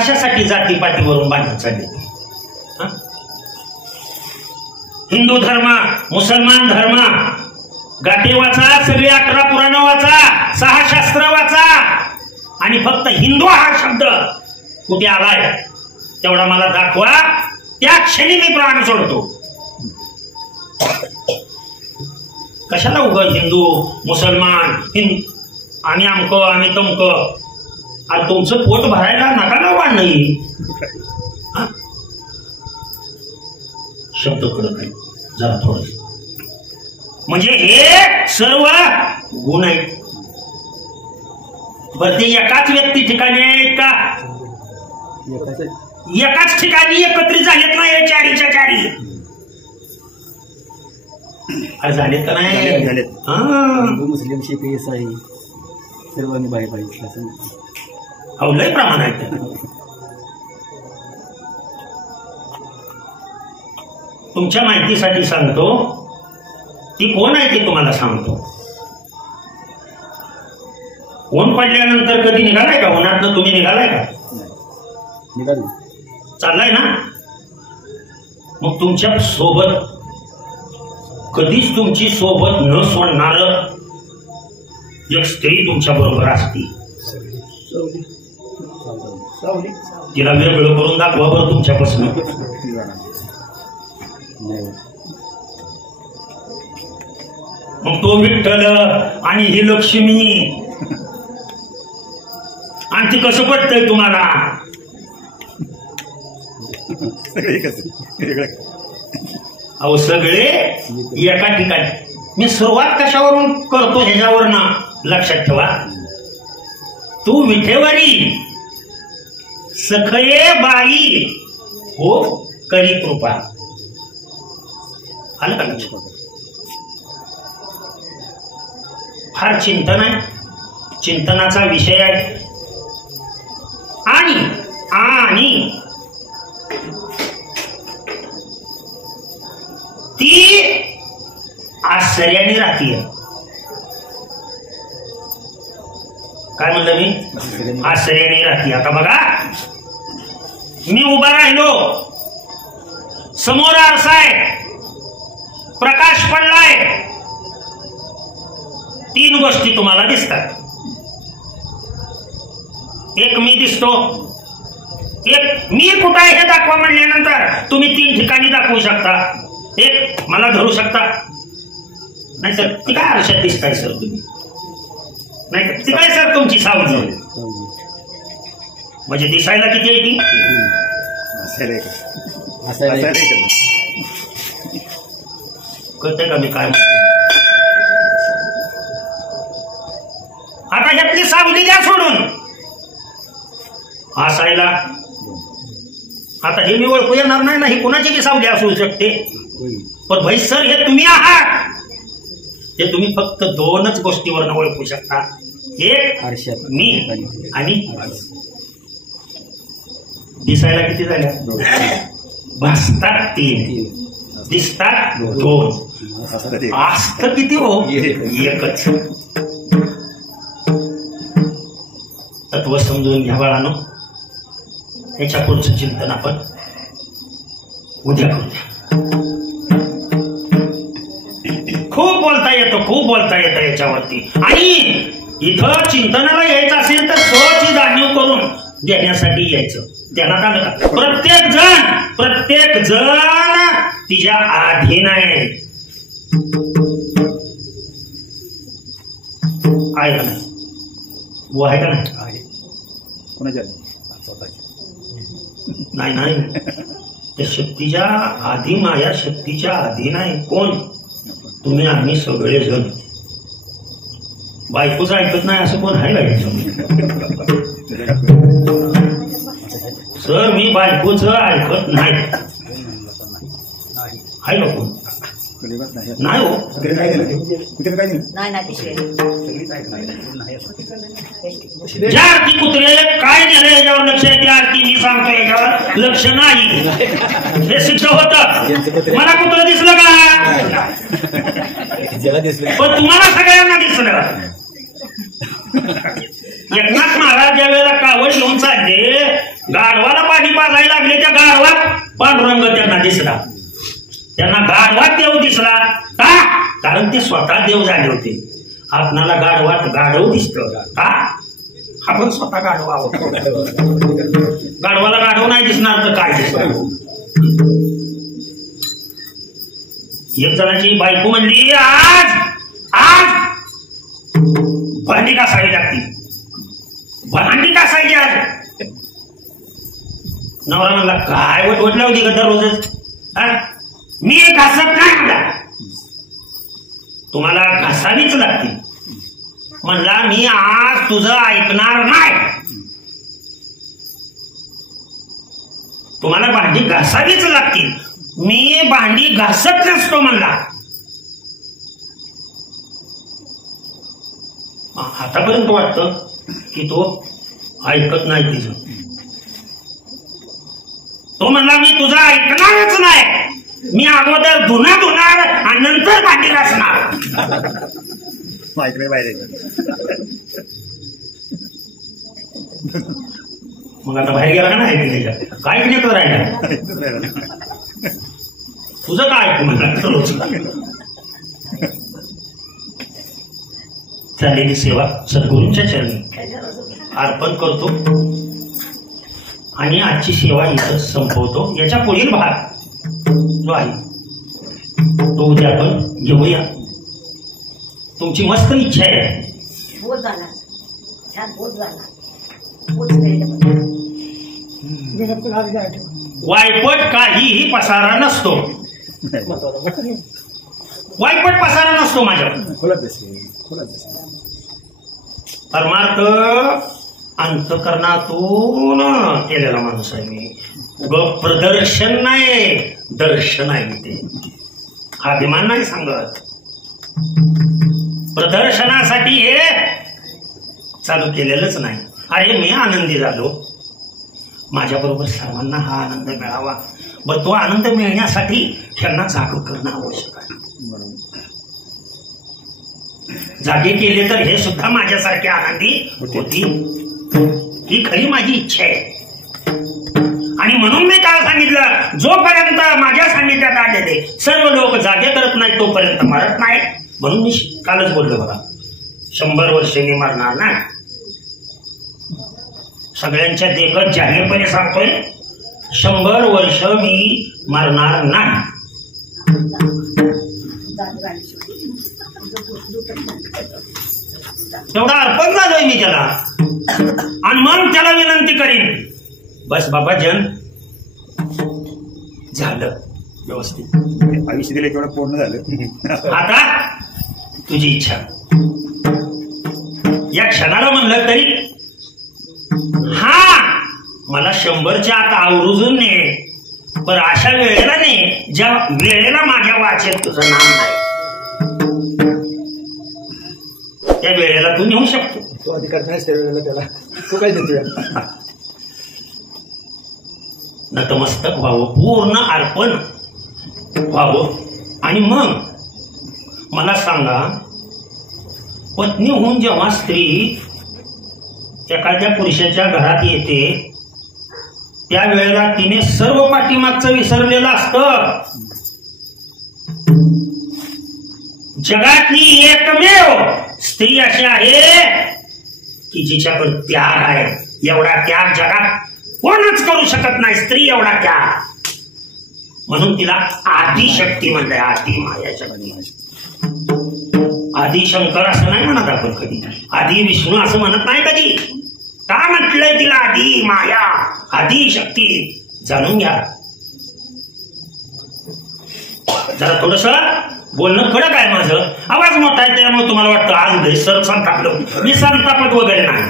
कशासाठी जातीपातीवरून बांधून चालले? हिंदू धर्म, मुसलमान धर्म, गाठी वाचा, सगळी 11 पुराण वाचा, 6 शास्त्र वाचा, आणि फक्त हिंदू हा शब्द कुठे आलाय तेवढा मला दाखवा, त्या क्षणी मी प्राण सोडतो. कशाला उगाच हिंदू मुसलमान आम्ही अमकं आम्ही तमकं? आणि तुमचं पोट भरायला नका ना वाढणं. शब्द कडक आहे जरा थोडं, म्हणजे हे सर्व गुण आहेत. बरं ते एकाच व्यक्ती ठिकाणी आहेत का? एकाच ठिकाणी एकत्रित झालेत ना हे चारीच्या चारी? झालेत का नाही? झालेत. मुस्लिम शिख ईसाई सर्वांनी बाहेर पाहिजे लय प्रमाण आहे. तुमच्या माहितीसाठी सांगतो, ती कोण आहे ते तुम्हाला सांगतो. ऊन पडल्यानंतर कधी निघालाय का? उन्हातनं तुम्ही निघालाय का? निघालो. चाललाय ना? मग तुमच्या सोबत कधीच तुमची सोबत न सोडणार एक स्त्री तुमच्या बरोबर असती. तिला वेगळं करून दाखवा बरं तुमच्यापासून. मग तो विठ्ठल आणि ही लक्ष्मी, आणि ती कसं पटतंय तुम्हाला? अहो सगळे एका ठिकाणी. मी सुरुवात कशावरून करतो ह्याच्यावरनं लक्षात ठेवा. तू विठेवरी सखये बाई हो करी कृपा. आलं का लक्षात? फार चिंतन आहे, चिंतनाचा विषय आहे. आणि आणि ती आश्चर्याने राहतीये. काय म्हणलं मी? आश्चर्याने राहते. आता बघा, मी उभा राहिलो, समोर आरसा आहे, प्रकाश पडलाय, 3 गोष्टी तुम्हाला दिसतात. एक मी दिसतो, एक मी कुठं आहे हे दाखवा म्हणल्यानंतर तुम्ही 3 ठिकाणी दाखवू शकता. एक मला धरू शकता, नाही सर ती काय आरशात दिसताय सर तुम्ही? नाही ती काय सर तुमची सावली? म्हणजे दिसायला किती आहे ती? कळतंय का मी काय? आता ह्यातली सावली द्या सोडून असायला. आता हे मी ओळखू येणार नाही ना, ही कुणाची बी सावली असू शकते. पण भाई सर हे तुम्ही आहात, हे तुम्ही फक्त 2च गोष्टीवर ओळखू शकता. एक मी आणि दिसायला किती झाल्या? भासतात 3, दिसतात 2, असत किती हो? एकच. तत्व समजून घ्या बाळानो. याच्या पुढचं चिंतन आपण उद्या करूया. खूप बोलता येतं याच्यावरती. आणि इथं चिंतनाला यायचं असेल तर स्वची जाणीव करून देण्यासाठी यायचं. ध्यानात आलं का? प्रत्येक जण तिच्या अधीन आहे का नाही? वो आहे का नाही? कोणाच्या? नाही, त्या शक्तीच्या अधीन, या शक्तीच्या अधीन आहे. कोण? तुम्ही आम्ही सगळे जण. बायकोच ऐकत नाही असं कोण आहे का? सर मी बायकोच ऐकत नाही आहे का कोण? नाही हो. ज्या आरती कुत्रे काय नेलं याच्यावर लक्ष आहे, त्या आरती मी सांगतो याच्यावर लक्ष नाही. हे सिद्ध होतं. मला कुत्रं दिसलं का? पण तुम्हाला सगळ्यांना दिसलं. एकनाथ महाराज ज्या वेळेला कावड घेऊन चालले, गाढवाला पाणी पाजायला लागले, त्या गाढवात पांडुरंग त्यांना दिसला, त्यांना गाढवात देव दिसला. का? कारण ते स्वतः देव झाले होते. आपणाला गाढवात गाढव दिसत का? आपण स्वतः गाढवा आहोत. गाढवाला गाढव नाही दिसणार तर काय दिसणार? एक जणाची बायको म्हणली, आज आज भांडी घासावी लागतील, भांडी घासायची आज. नवरा म्हणला, काय वटवटला होती का दररोजच? मी घासत नाही म्हणला, तुम्हाला घासावीच लागतील. म्हणला, मी आज तुझं ऐकणार नाही, तुम्हाला भांडी घासावीच लागतील. मी भांडी घासत नसतो म्हणला. आतापर्यंत वाटतं की तो ऐकत नाही तिचं. तो म्हणला, मी तुझं ऐकणारच नाही, मी अगोदर धुणार आणि नंतर भांडी घासणार. मग आता बाहेर गेला का नाही ऐकण्याच्या? काय ऐकण्यात राहिलं? तुझं काय ऐकू म्हणला. झालेली सेवा सद्गुरूंच्या चरणी अर्पण करतो आणि आजची सेवा इथं संपवतो. याच्या पुढील भाग जो आहे तो उद्या आपण घेऊया. तुमची मस्त इच्छा आहे. वायपट काहीही पसारा नसतो, वायपट पसारा नसतो माझ्या. परमार्थ अंतकरणातून केलेला माणूस आहे मी. प्रदर्शन नाही, दर्शन आहे ते. हा अभिमान नाही सांगत. प्रदर्शनासाठी हे चालू केलेलंच नाही. अरे मी आनंदी झालो, माझ्याबरोबर सर्वांना हा आनंद मिळावा. बर, तो आनंद मिळण्यासाठी त्यांना जाग करणं आवश्यक आहे. जागे केले तर हे सुद्धा माझ्यासारखे आनंदी होतील. ही खरी माझी इच्छा आहे. आणि म्हणून मी काय सांगितलं, जोपर्यंत माझ्या सान्निध्यात आलेले सर्व लोक जागे करत नाहीत तोपर्यंत मरत नाही. म्हणून मी कालच बोललो बघा, 100 वर्ष मी मरणार नाही. सगळ्यांच्या देखत जाहीरपणे सांगतोय, 100 वर्ष मी मरणार नाही. एवढा अर्पण झालोय मी त्याला. आणि मग त्याला विनंती करीन, बस बाबा जन झालं व्यवस्थित, आयुष्य दिलं केवढं पूर्ण झालं. आता तुझी इच्छा. या क्षणाला म्हणलं तरी हा मला 100च्या आता आवरून ने, पण अशा वेळेला ने ज्या वेळेला माझ्या वाचेत तुझं नाव नाही, त्या वेळेला तू नेऊ शकतो. तो अधिकार नाही त्या वेळेला त्याला, तो काय देतो. नतमस्तक व्हावं, पूर्ण अर्पण व्हावं. आणि मग मला सांगा, पत्नी होऊन जेव्हा स्त्री एखाद्या पुरुषाच्या घरात येते त्यावेळेला तिने सर्व पाठीमागचं विसरलेलं असतं. जगातली एकमेव स्त्री अशी आहे की जिच्याकडे त्याग आहे. एवढा त्याग जगात कोणच करू शकत नाही, स्त्री एवढा त्याग. म्हणून तिला आदिशक्ती म्हणलंय, आदि माया शक्ती. आदि शंकर असं नाही म्हणत आपण कधी, आदि विष्णू असं म्हणत नाही कधी. का म्हटलंय तिला आदि माया, आदि शक्ती? जाणून घ्या. जरा थोडस बोलणं कडक आहे माझं, आवाज मोठा आहे त्यामुळे तुम्हाला वाटतं आज सर संतापलो. मी संतापत वगैरे नाही.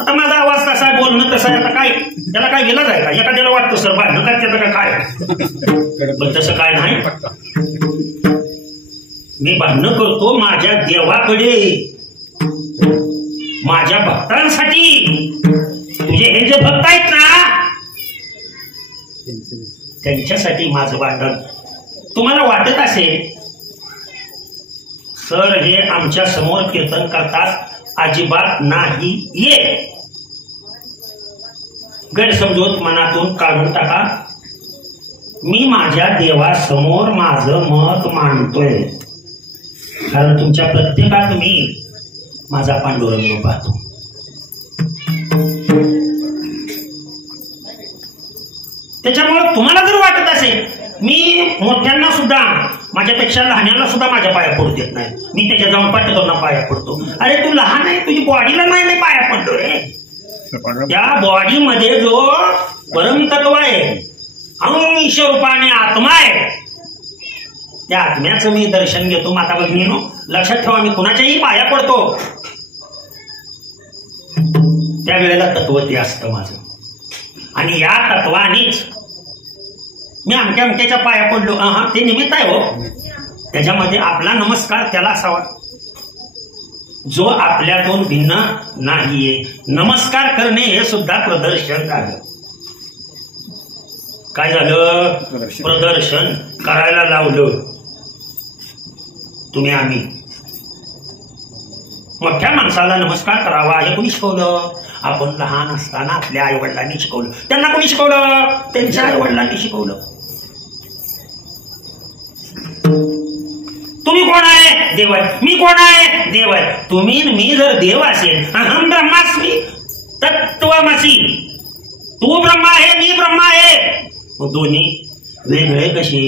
आता माझा आवाज तसा आहे, बोलणं तसं आहे. आता काय त्याला काय गेलं आहे का? एखाद्याला वाटतं सर भांडणं काय त्याचं काय, पण तसं काय नाही. मी भांडणं करतो माझ्या देवाकडे, माझ्या भक्तांसाठी. तुझे हे जे भक्त आहेत ना त्यांच्यासाठी माझं भांडण. तुम्हाला वाटत असेल सर हे आमच्या समोर कीर्तन करतात, अजिबात नाही. ये गैरसमजूत मनातून काढून टाका. मी माझ्या देवासमोर माझं मत मांडतोय, कारण तुमच्या प्रत्येकात मी माझा पांडुरंग पाहतो. त्याच्यामुळे तुम्हाला जर वाटत असेल मी मोठ्यांना सुद्धा, माझ्यापेक्षा लहान्यांना सुद्धा माझ्या पाया पडू देत नाही, मी त्याच्या जाऊन पाठवतो पाया पडतो. अरे तू लहान आहे, तुझी बॉडीला नाही पाया पडतो रे. त्या बॉडीमध्ये जो परमतत्व आहे, अंश रूपाने आत्मा आहे, त्या आत्म्याचं मी दर्शन घेतो. माता भगिनीनो, लक्षात ठेवा, मी कुणाच्याही पाया पडतो त्यावेळेला तत्व ते असतं माझं. आणि या तत्वानेच मी अमक्याच्या पाया पडलो, ते निमित्त आहे हो. त्याच्यामध्ये आपला नमस्कार त्याला असावा जो आपल्यातून भिन्न नाहीये. नमस्कार करणे हे सुद्धा प्रदर्शन झालं. काय झालं? प्रदर्शन करायला लावलं तुम्ही आम्ही. मोठ्या माणसाला नमस्कार करावा हे कोणी शिकवलं? आपण लहान असताना आपल्या आई वडिलांनी शिकवलं. त्यांना कोणी शिकवलं? त्यांच्या आई वडिलांनी शिकवलं. तुम्ही कोण आहे? देव आहे. मी कोण आहे? देव आहे. तुम्ही मी जर देव असेल, अहम ब्रह्मास्मी तत्त्वमसी, तू ब्रह्मा आहे, मी ब्रह्मा आहे, दोन्ही वेगळे कसे?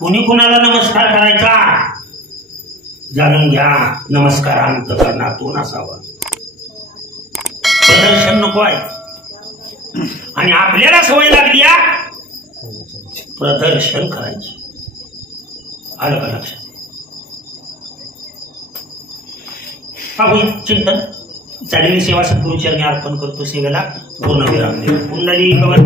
कुणी कुणाला नमस्कार करायचा? जाणून घ्या, नमस्कार अंतःकरणातून असावा, प्रदर्शन नको आहे. आणि आपल्याला सवय लागली प्रदर्शन करायची. आलं का लक्षात? पाहूया चिंतन. चालेली सेवा सद्गुरुचरणी अर्पण करतो. सेवेला पूर्ण विराम देऊ. कुंडली कवच